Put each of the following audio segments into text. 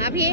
มาพี่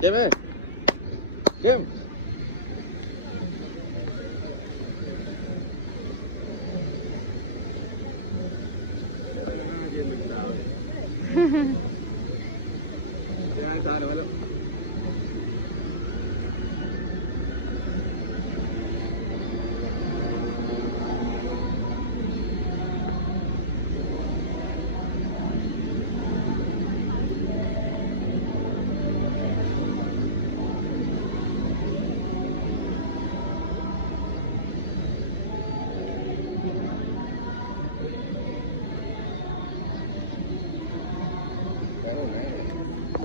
เก็บไหมเก็บ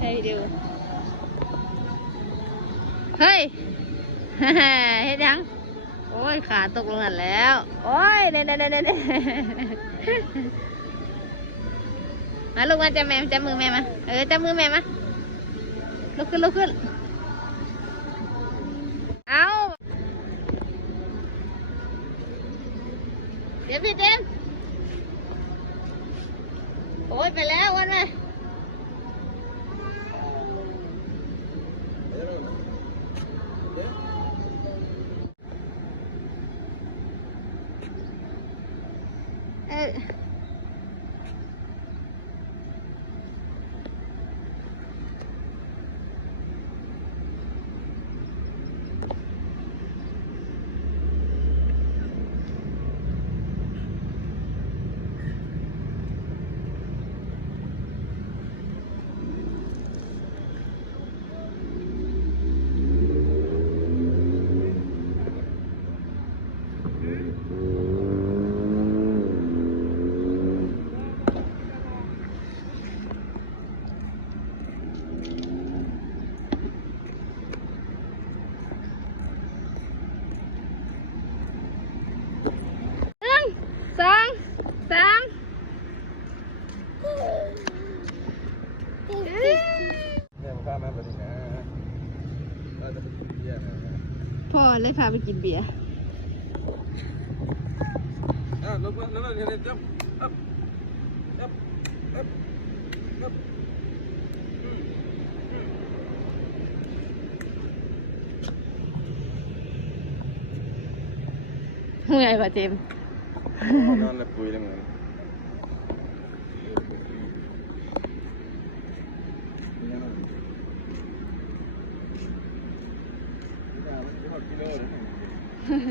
ให้ดูเฮ้ย เฮ็ดยังโอ้ยขาตกลงหันแล้วโอ้ยเน่มาลูกมาจับแม่จับมือแม่มาจับมือแม่มาลุกขึ้นเอาเดี๋ยวพี่เจมโอ้ยไปแล้ววันไหมพ่อเลยพาไปกินเบียร์เมื่อยป่ะเจมนอนในปุ๋ยเลยเหมือน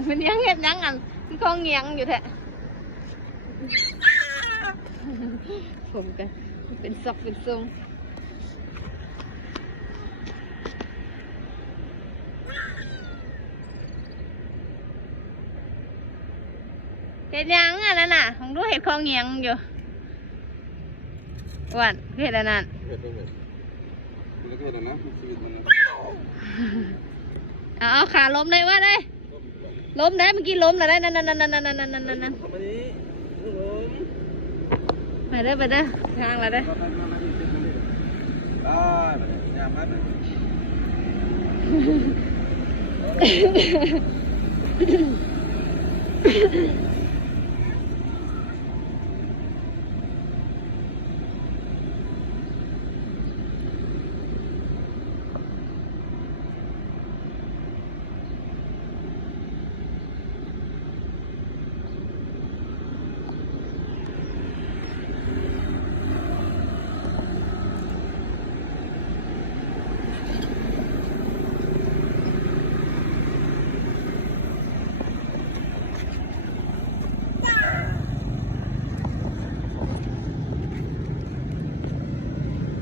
มันยังเห็ดยังอ่ะมันคงเงียงอยู่แท้ผมกันเป็นซอกเป็นทรงเห็ดยังอ่ะนั่นน่ะผมดูเห็ดคงเงียงอยู่วันเห็ดอันนั้น เอาขาล้มเลยว่าได้ล้มได้เมื่อกี้ล้มแล้วได้นั่นไปเด้อไปเด้อทางแล้วเด้อ อย่ามาเลย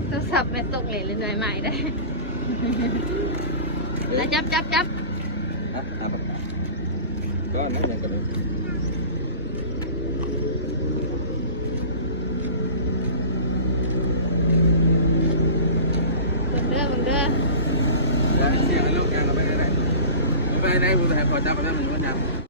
โทรศัพท์ไม่ตกเลยเลยหน่อยใหม่ได้แล้วจับ ก็นั่งยังกันเลย มึงเด้อ แล้วเสียงลูกยังเราไปไหนไปไหนกูจะให้พอจับไปแล้วมันว่ายัง